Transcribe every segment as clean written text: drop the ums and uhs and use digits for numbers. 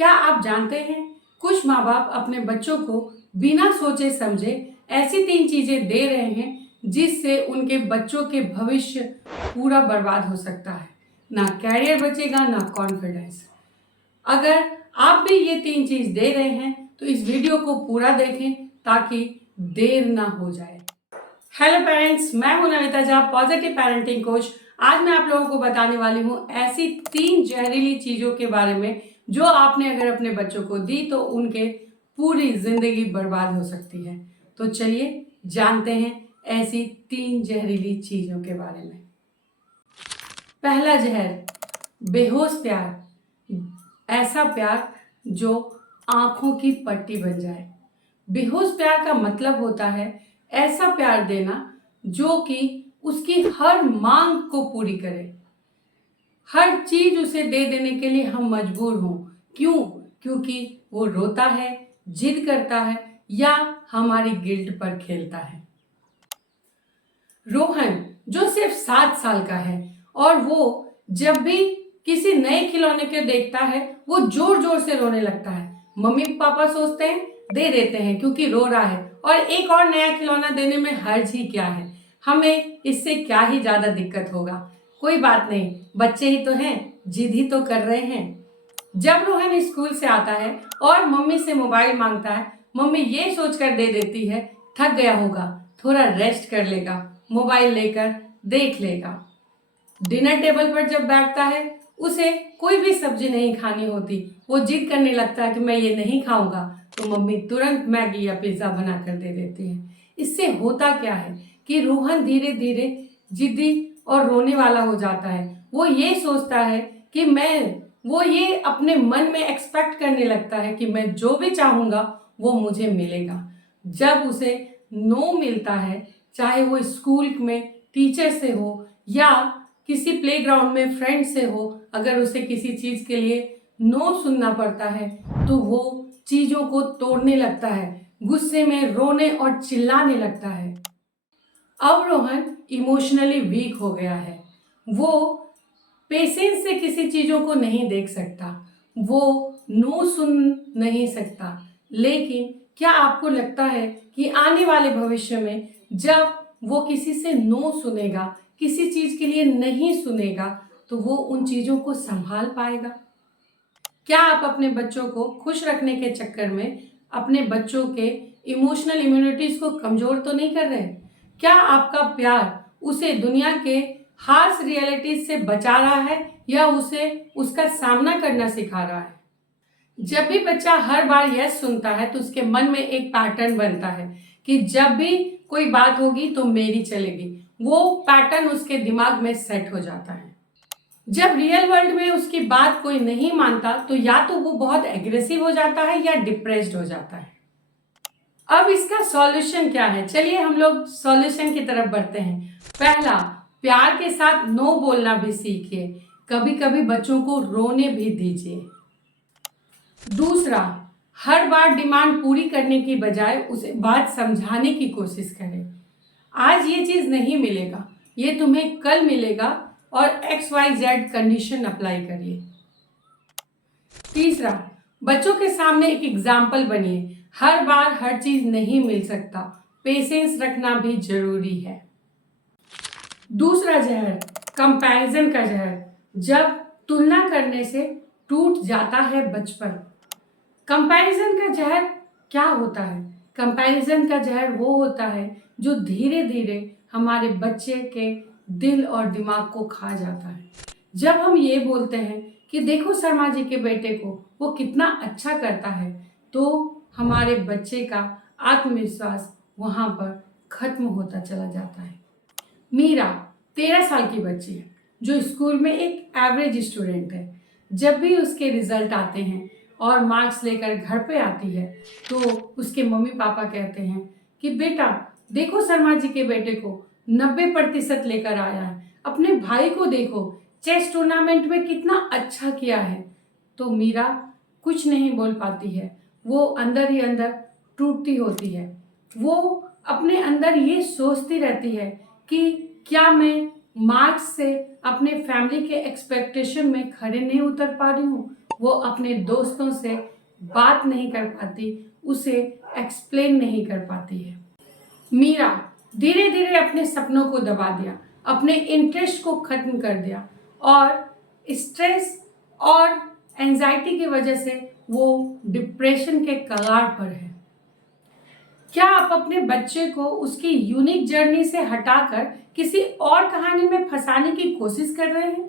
क्या आप जानते हैं कुछ माँ बाप अपने बच्चों को बिना सोचे समझे ऐसी 3 चीजें दे रहे हैं जिससे उनके बच्चों के भविष्य पूरा बर्बाद हो सकता है। ना कैरियर बचेगा ना कॉन्फिडेंस। अगर आप भी ये 3 चीज दे रहे हैं तो इस वीडियो को पूरा देखें ताकि देर ना हो जाए। हेलो पेरेंट्स, मैं हूं Navita Jha, positive parenting coach. आज मैं आप लोगों को बताने वाली हूं ऐसी 3 जहरीली चीजों के बारे में जो आपने अगर अपने बच्चों को दी तो उनके पूरी जिंदगी बर्बाद हो सकती है। तो चलिए जानते हैं ऐसी 3 जहरीली चीजों के बारे में। पहला जहर, बेहोश प्यार। ऐसा प्यार जो आंखों की पट्टी बन जाए। बेहोश प्यार का मतलब होता है ऐसा प्यार देना जो कि उसकी हर मांग को पूरी करे, हर चीज उसे दे देने के लिए हम मजबूर हों। क्यों? क्योंकि वो रोता है, जिद करता है या हमारी गिल्ट पर खेलता है। रोहन जो सिर्फ 7 साल का है और वो जब भी किसी नए खिलौने को देखता है वो जोर जोर से रोने लगता है। मम्मी पापा सोचते हैं दे देते हैं क्योंकि रो रहा है और एक और नया खिलौना देने में हर्ज ही क्या है, हमें इससे क्या ही ज्यादा दिक्कत होगा। कोई बात नहीं, बच्चे ही तो हैं, जिद ही तो कर रहे हैं। जब रोहन स्कूल से आता है और मम्मी से मोबाइल मांगता है, मम्मी ये सोचकर दे देती है थक गया होगा, थोड़ा रेस्ट कर लेगा, मोबाइल लेकर देख लेगा। डिनर टेबल पर जब बैठता है उसे कोई भी सब्जी नहीं खानी होती, वो जिद करने लगता है कि मैं ये नहीं खाऊंगा, तो मम्मी तुरंत मैगी या पिज्जा बना कर दे देती है। इससे होता क्या है कि रोहन धीरे धीरे जिद्दी और रोने वाला हो जाता है। वो ये सोचता है कि वो ये अपने मन में एक्सपेक्ट करने लगता है कि मैं जो भी चाहूंगा वो मुझे मिलेगा। जब उसे नो मिलता है, चाहे वो स्कूल में टीचर से हो या किसी प्लेग्राउंड में फ्रेंड से हो, अगर उसे किसी चीज के लिए नो सुनना पड़ता है तो वो चीजों को तोड़ने लगता है, गुस्से में रोने और चिल्लाने लगता है। अब रोहन इमोशनली वीक हो गया है। वो पेशेंस से किसी चीजों को नहीं देख सकता, वो नो सुन नहीं सकता। लेकिन क्या आपको लगता है कि आने वाले भविष्य में जब वो किसी से नो सुनेगा, किसी चीज के लिए नहीं सुनेगा, तो वो उन चीजों को संभाल पाएगा? क्या आप अपने बच्चों को खुश रखने के चक्कर में अपने बच्चों के इमोशनल इम्यूनिटीज को कमजोर तो नहीं कर रहे? क्या आपका प्यार उसे दुनिया के हार्श रियलिटीज से बचा रहा है या उसे उसका सामना करना सिखा रहा है? जब भी बच्चा हर बार यस सुनता है तो उसके मन में एक पैटर्न बनता है कि जब भी कोई बात होगी तो मेरी चलेगी। वो पैटर्न उसके दिमाग में सेट हो जाता है। जब रियल वर्ल्ड में उसकी बात कोई नहीं मानता तो या तो वो बहुत एग्रेसिव हो जाता है या डिप्रेस्ड हो जाता है। अब इसका सॉल्यूशन क्या है? चलिए हम लोग सॉल्यूशन की तरफ बढ़ते हैं। पहला, प्यार के साथ नो बोलना भी सीखिए। कभी कभी बच्चों को रोने भी दीजिए। दूसरा, हर बार डिमांड पूरी करने की बजाय उसे बात समझाने की कोशिश करें। आज ये चीज नहीं मिलेगा, ये तुम्हें कल मिलेगा और XYZ कंडीशन अप्लाई करिए। तीसरा, बच्चों के सामने एक एग्जाम्पल बनिए। हर बार हर चीज नहीं मिल सकता, पेशेंस रखना भी जरूरी है। दूसरा जहर, कंपैरिजन का जहर। जब तुलना करने से टूट जाता है बचपन। कंपैरिजन का जहर क्या होता है? कंपैरिजन का जहर वो होता है जो धीरे धीरे हमारे बच्चे के दिल और दिमाग को खा जाता है। जब हम ये बोलते हैं कि देखो शर्मा जी के बेटे को, वो कितना अच्छा करता है, तो हमारे बच्चे का आत्मविश्वास वहां पर खत्म होता चला जाता है। मीरा 13 साल की बच्ची है जो स्कूल में एक एवरेज स्टूडेंट है। जब भी उसके रिजल्ट आते हैं और मार्क्स लेकर घर पे आती है तो उसके मम्मी पापा कहते हैं कि बेटा देखो शर्मा जी के बेटे को 90% लेकर आया है, अपने भाई को देखो चेस टूर्नामेंट में कितना अच्छा किया है। तो मीरा कुछ नहीं बोल पाती है, वो अंदर ही अंदर टूटती होती है। वो अपने अंदर ये सोचती रहती है कि क्या मैं मार्क्स से अपने फैमिली के एक्सपेक्टेशन में खड़े नहीं उतर पा रही हूँ। वो अपने दोस्तों से बात नहीं कर पाती, उसे एक्सप्लेन नहीं कर पाती है। मीरा धीरे धीरे अपने सपनों को दबा दिया, अपने इंटरेस्ट को खत्म कर दिया और स्ट्रेस और एंजाइटी की वजह से वो डिप्रेशन के कगार पर है। क्या आप अपने बच्चे को उसकी यूनिक जर्नी से हटाकर किसी और कहानी में फंसाने की कोशिश कर रहे हैं?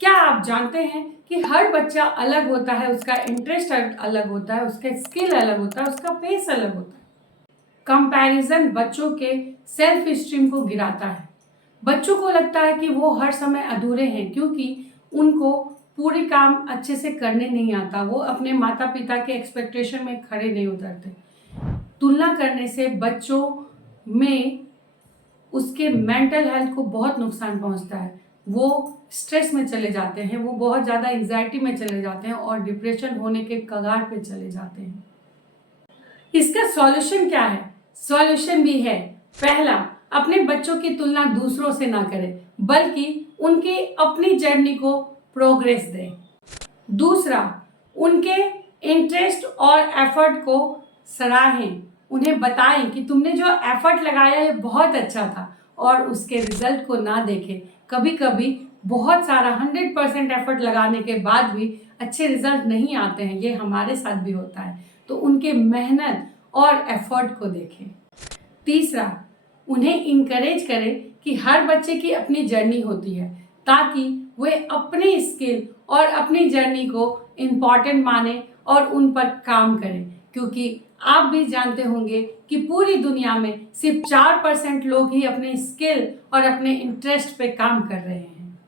क्या आप जानते हैं कि हर बच्चा अलग होता है, उसका इंटरेस्ट अलग होता है, उसका स्किल अलग होता है, उसका पेस अलग होता है। कंपैरिजन बच्चों के सेल्फ स्टीम को गिराता है। बच्चों को लगता है कि वो हर समय अधूरे हैं क्योंकि उनको पूरी काम अच्छे से करने नहीं आता, वो अपने माता पिता के एक्सपेक्टेशन में खड़े नहीं उतरते। तुलना करने से बच्चों में उसके मेंटल हेल्थ को बहुत नुकसान पहुंचता है। वो स्ट्रेस में चले जाते हैं, वो बहुत ज़्यादा एंजाइटी में चले जाते हैं और डिप्रेशन होने के कगार पे चले जाते हैं। इसका सॉल्यूशन क्या है? सॉल्यूशन भी है। पहला, अपने बच्चों की तुलना दूसरों से ना करें, बल्कि उनकी अपनी जर्नी को प्रोग्रेस दें। दूसरा, उनके इंटरेस्ट और एफर्ट को सराहें, उन्हें बताएं कि तुमने जो एफर्ट लगाया है बहुत अच्छा था और उसके रिजल्ट को ना देखें। कभी कभी बहुत सारा 100% एफर्ट लगाने के बाद भी अच्छे रिजल्ट नहीं आते हैं, ये हमारे साथ भी होता है। तो उनके मेहनत और एफर्ट को देखें। तीसरा, उन्हें इनकरेज करें कि हर बच्चे की अपनी जर्नी होती है, ताकि वे अपने स्किल और अपनी जर्नी को इम्पॉर्टेंट माने और उन पर काम करें। क्योंकि आप भी जानते होंगे कि पूरी दुनिया में सिर्फ 4% लोग ही अपने स्किल और अपने इंटरेस्ट पे काम कर रहे हैं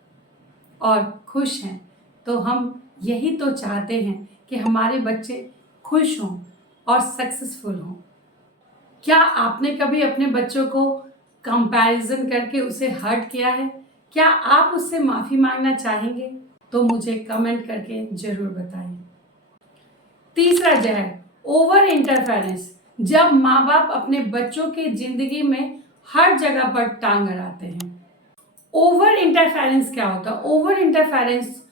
और खुश हैं। तो हम यही तो चाहते हैं कि हमारे बच्चे खुश हों और सक्सेसफुल हों। क्या आपने कभी अपने बच्चों को कंपैरिजन करके उसे हर्ट किया है? क्या आप उससे माफ़ी मांगना चाहेंगे? तो मुझे कमेंट करके ज़रूर बताइए। तीसरा जहर, ओवर इंटरफेरेंस। जब माँ बाप अपने बच्चों की जिंदगी में हर जगह पर टांग अड़ाते हैं। ओवर इंटरफेरेंस क्या होता है? ओवर इंटरफेरेंस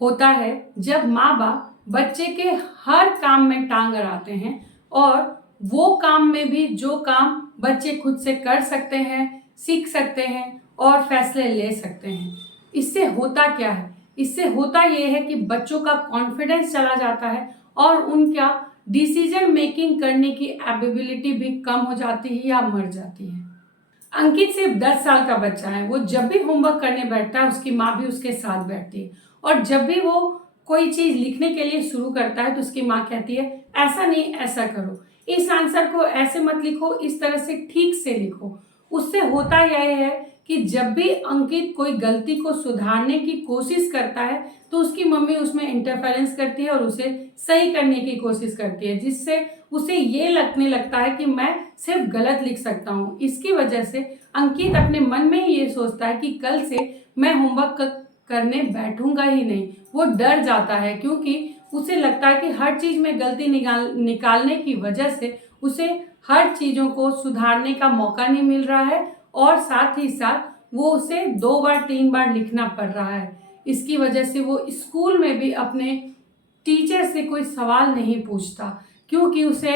होता है जब माँ बाप बच्चे के हर काम में टांग अड़ाते हैं और वो काम में भी जो काम बच्चे खुद से कर सकते हैं, सीख सकते हैं और फैसले ले सकते हैं। इससे होता क्या है? इससे होता ये है कि बच्चों का कॉन्फिडेंस चला जाता है और उनका डिसीजन मेकिंग करने की एबिलिटी भी कम हो जाती है या मर जाती है। अंकित सिर्फ 10 साल का बच्चा है। वो जब भी होमवर्क करने बैठता है उसकी माँ भी उसके साथ बैठती है और जब भी वो कोई चीज लिखने के लिए शुरू करता है तो उसकी माँ कहती है ऐसा नहीं, ऐसा करो, इस आंसर को ऐसे मत लिखो, इस तरह से ठीक से लिखो। उससे होता यह है कि जब भी अंकित कोई गलती को सुधारने की कोशिश करता है तो उसकी मम्मी उसमें इंटरफेरेंस करती है और उसे सही करने की कोशिश करती है, जिससे उसे ये लगने लगता है कि मैं सिर्फ गलत लिख सकता हूँ। इसकी वजह से अंकित अपने मन में ही ये सोचता है कि कल से मैं होमवर्क करने बैठूंगा ही नहीं। वो डर जाता है क्योंकि उसे लगता है कि हर चीज में गलती निकालने की वजह से उसे हर चीजों को सुधारने का मौका नहीं मिल रहा है और साथ ही साथ वो उसे 2 बार 3 बार लिखना पड़ रहा है। इसकी वजह से वो स्कूल में भी अपने टीचर से कोई सवाल नहीं पूछता क्योंकि उसे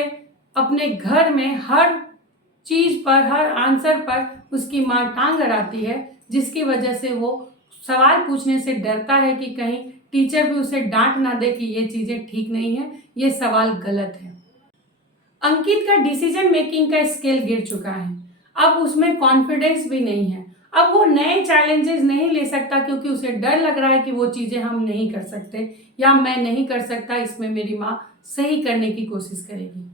अपने घर में हर चीज पर, हर आंसर पर उसकी माँ टांग अड़ाती है, जिसकी वजह से वो सवाल पूछने से डरता है कि कहीं टीचर भी उसे डांट ना दे कि ये चीजें ठीक नहीं है, ये सवाल गलत है। अंकित का डिसीजन मेकिंग का स्किल गिर चुका है। अब उसमें कॉन्फिडेंस भी नहीं है। अब वो नए चैलेंजेस नहीं ले सकता क्योंकि उसे डर लग रहा है कि वो चीजें हम नहीं कर सकते या मैं नहीं कर सकता, इसमें मेरी माँ सही करने की कोशिश करेगी।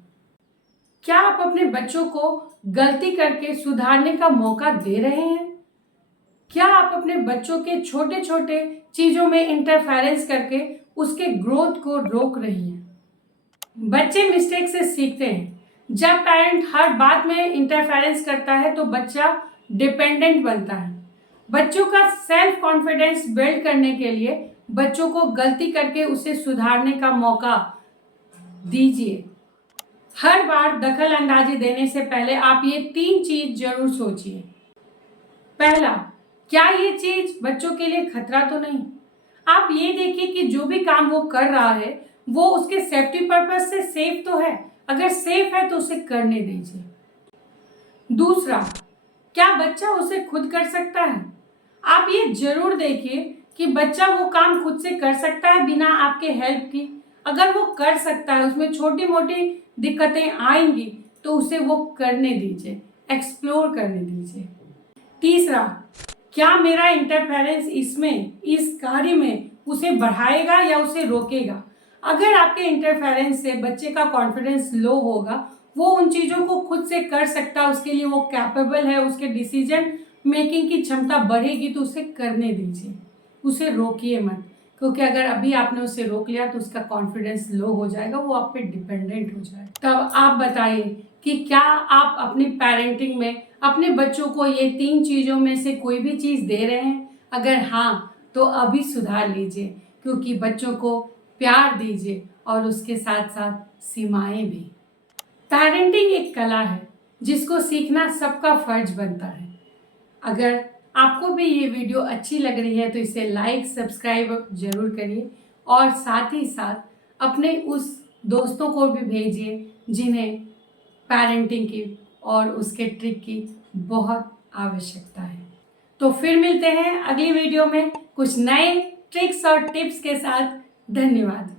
क्या आप अपने बच्चों को गलती करके सुधारने का मौका दे रहे हैं? क्या आप अपने बच्चों के छोटे छोटे चीजों में इंटरफेरेंस करके उसके ग्रोथ को रोक रही हैं? बच्चे मिस्टेक से सीखते हैं। जब पेरेंट हर बात में इंटरफेरेंस करता है तो बच्चा डिपेंडेंट बनता है। बच्चों का सेल्फ कॉन्फिडेंस बिल्ड करने के लिए बच्चों को गलती करके उसे सुधारने का मौका दीजिए। हर बार दखल अंदाजी देने से पहले आप ये 3 चीज जरूर सोचिए। पहला, क्या ये चीज बच्चों के लिए खतरा तो नहीं? आप ये देखिए कि जो भी काम वो कर रहा है वो उसके सेफ्टी पर्पज से सेफ तो है। अगर सेफ है तो उसे करने दीजिए। दूसरा, क्या बच्चा उसे खुद कर सकता है? आप ये जरूर देखिए कि बच्चा वो काम खुद से कर सकता है बिना आपके हेल्प की। अगर वो कर सकता है, उसमें छोटी मोटी दिक्कतें आएंगी तो उसे वो करने दीजिए, एक्सप्लोर करने दीजिए। तीसरा, क्या मेरा इंटरफेरेंस इस कार्य में उसे बढ़ाएगा या उसे रोकेगा? अगर आपके इंटरफेरेंस से बच्चे का कॉन्फिडेंस लो होगा, वो उन चीजों को खुद से कर सकता है, उसके लिए वो कैपेबल है, उसके डिसीजन मेकिंग की क्षमता बढ़ेगी तो उसे करने दीजिए, उसे रोकिए मत। क्योंकि अगर अभी आपने उसे रोक लिया तो उसका कॉन्फिडेंस लो हो जाएगा, वो आप पे डिपेंडेंट हो जाएगा। तब आप बताइए कि क्या आप अपनी पेरेंटिंग में अपने बच्चों को ये 3 चीजों में से कोई भी चीज दे रहे हैं? अगर हाँ, तो अभी सुधार लीजिए, क्योंकि बच्चों को प्यार दीजिए और उसके साथ साथ सीमाएं भी। पेरेंटिंग एक कला है जिसको सीखना सबका फर्ज बनता है। अगर आपको भी ये वीडियो अच्छी लग रही है तो इसे लाइक सब्सक्राइब जरूर करिए और साथ ही साथ अपने उस दोस्तों को भी भेजिए जिन्हें पेरेंटिंग की और उसके ट्रिक की बहुत आवश्यकता है। तो फिर मिलते हैं अगली वीडियो में कुछ नए ट्रिक्स और टिप्स के साथ। धन्यवाद।